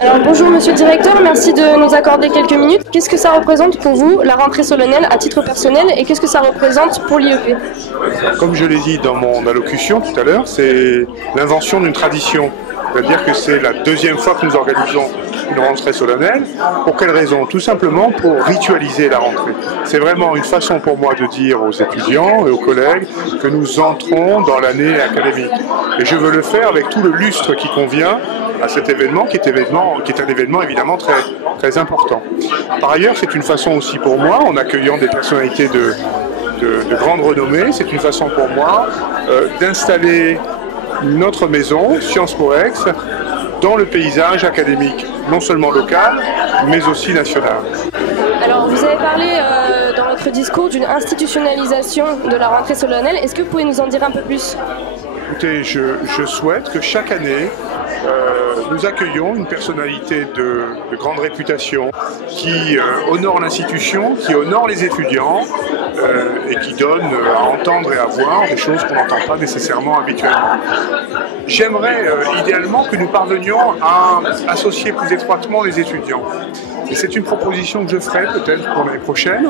Alors bonjour monsieur le directeur, merci de nous accorder quelques minutes. Qu'est-ce que ça représente pour vous, la rentrée solennelle, à titre personnel, et qu'est-ce que ça représente pour l'IEP? Comme je l'ai dit dans mon allocution tout à l'heure, c'est l'invention d'une tradition. C'est-à-dire que c'est la deuxième fois que nous organisons une rentrée solennelle. Pour quelle raison? Tout simplement pour ritualiser la rentrée. C'est vraiment une façon pour moi de dire aux étudiants et aux collègues que nous entrons dans l'année académique. Et je veux le faire avec tout le lustre qui convient à cet événement, qui est un événement évidemment très important. Par ailleurs, c'est une façon aussi pour moi, en accueillant des personnalités de grande renommée, c'est une façon pour moi d'installer notre maison, Sciences Po Aix, dans le paysage académique, non seulement local, mais aussi national. Alors vous avez parlé dans votre discours d'une institutionnalisation de la rentrée solennelle. Est-ce que vous pouvez nous en dire un peu plus? Écoutez, je souhaite que chaque année, nous accueillons une personnalité de grande réputation qui honore l'institution, qui honore les étudiants et qui donne à entendre et à voir des choses qu'on n'entend pas nécessairement habituellement. J'aimerais idéalement que nous parvenions à associer plus étroitement les étudiants. Et c'est une proposition que je ferai peut-être pour l'année prochaine.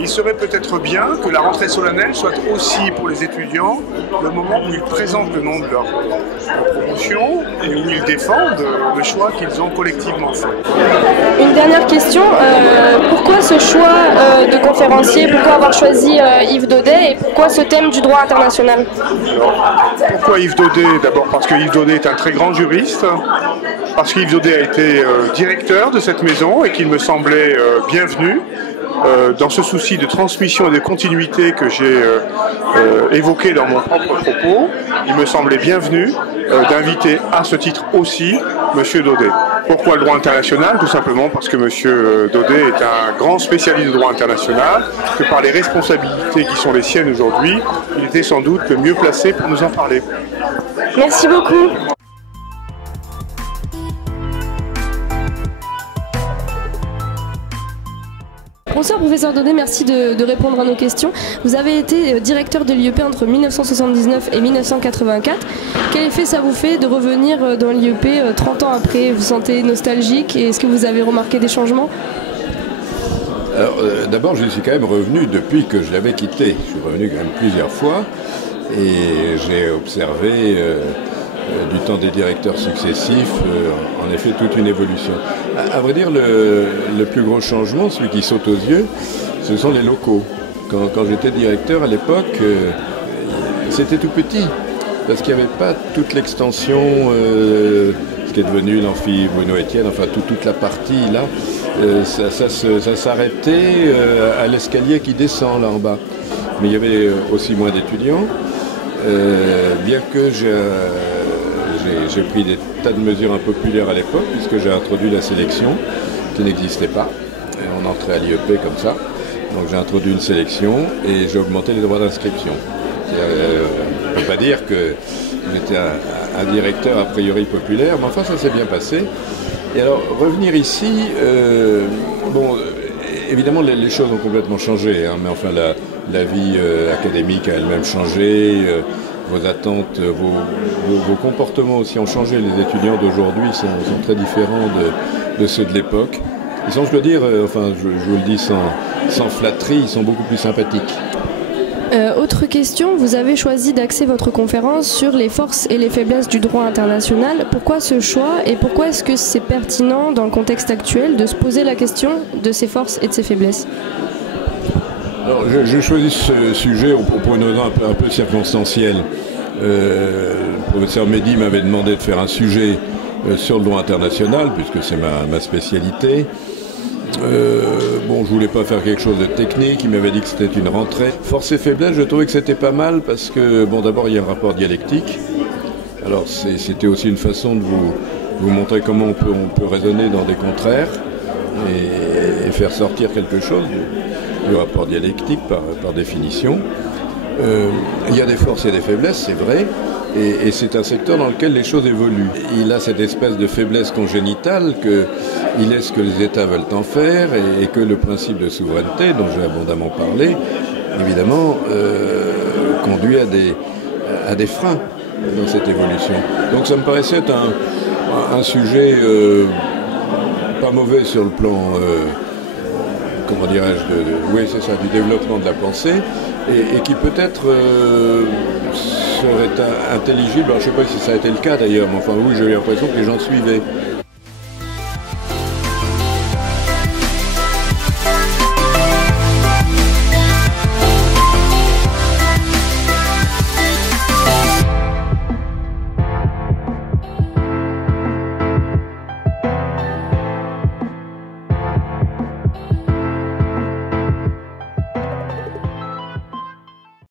Il serait peut-être bien que la rentrée solennelle soit aussi pour les étudiants le moment où ils présentent le nom de leur promotion et où ils défendent le choix qu'ils ont collectivement fait. Une dernière question, pourquoi ce choix de conférencier? Pourquoi avoir choisi Yves Daudet et pourquoi ce thème du droit international? Alors, pourquoi Yves Daudet? D'abord parce que Yves Daudet est un très grand juriste, parce qu'Yves Daudet a été directeur de cette maison et qu'il me semblait bienvenu. Dans ce souci de transmission et de continuité que j'ai évoqué dans mon propre propos, il me semblait bienvenu d'inviter à ce titre aussi M. Daudet. Pourquoi le droit international? Tout simplement parce que M. Daudet est un grand spécialiste du droit international, que par les responsabilités qui sont les siennes aujourd'hui, il était sans doute le mieux placé pour nous en parler. Merci beaucoup. Bonsoir professeur Daudet, merci de répondre à nos questions. Vous avez été directeur de l'IEP entre 1979 et 1984. Quel effet ça vous fait de revenir dans l'IEP 30 ans après? Vous vous sentez nostalgique et est-ce que vous avez remarqué des changements? Alors d'abord je suis quand même revenu depuis que je l'avais quitté. Je suis revenu quand même plusieurs fois et j'ai observé du temps des directeurs successifs, en effet, toute une évolution. À vrai dire, le plus gros changement, celui qui saute aux yeux, ce sont les locaux. Quand j'étais directeur à l'époque, c'était tout petit, parce qu'il n'y avait pas toute l'extension, ce qui est devenu l'amphi Bruno-Étienne, enfin toute la partie là, ça s'arrêtait à l'escalier qui descend là en bas. Mais il y avait aussi moins d'étudiants, bien que j'ai pris des tas de mesures impopulaires à l'époque, puisque j'ai introduit la sélection, qui n'existait pas. Et on entrait à l'IEP comme ça. Donc j'ai introduit une sélection et j'ai augmenté les droits d'inscription. On ne peut pas dire que j'étais un directeur a priori populaire, mais enfin ça s'est bien passé. Et alors revenir ici, bon, évidemment les choses ont complètement changé, hein, mais enfin la vie académique a elle-même changé. Vos attentes, vos comportements aussi ont changé. Les étudiants d'aujourd'hui sont très différents de ceux de l'époque. Ils sont, je dois dire, enfin je vous le dis sans flatterie, ils sont beaucoup plus sympathiques. Autre question, vous avez choisi d'axer votre conférence sur les forces et les faiblesses du droit international. Pourquoi ce choix et pourquoi est-ce que c'est pertinent dans le contexte actuel de se poser la question de ces forces et de ces faiblesses? Alors, j'ai choisi ce sujet pour une raison un peu circonstancielle. Le professeur Mehdi m'avait demandé de faire un sujet sur le droit international, puisque c'est ma spécialité. Bon, je voulais pas faire quelque chose de technique, il m'avait dit que c'était une rentrée. Force et faiblesse, je trouvais que c'était pas mal, parce que, bon, d'abord, il y a un rapport dialectique. Alors, c'était aussi une façon de vous montrer comment on peut raisonner dans des contraires et faire sortir quelque chose du rapport dialectique par définition. Il y a des forces et des faiblesses, c'est vrai, et c'est un secteur dans lequel les choses évoluent. Il a cette espèce de faiblesse congénitale qu'il laisse que les États veulent en faire et que le principe de souveraineté, dont j'ai abondamment parlé, évidemment, conduit à des freins dans cette évolution. Donc ça me paraissait un sujet pas mauvais sur le plan, comment dirais-je, oui c'est ça, du développement de la pensée, et qui peut-être serait intelligible. Alors, je ne sais pas si ça a été le cas d'ailleurs, mais enfin oui, j'ai eu l'impression que les gens suivaient.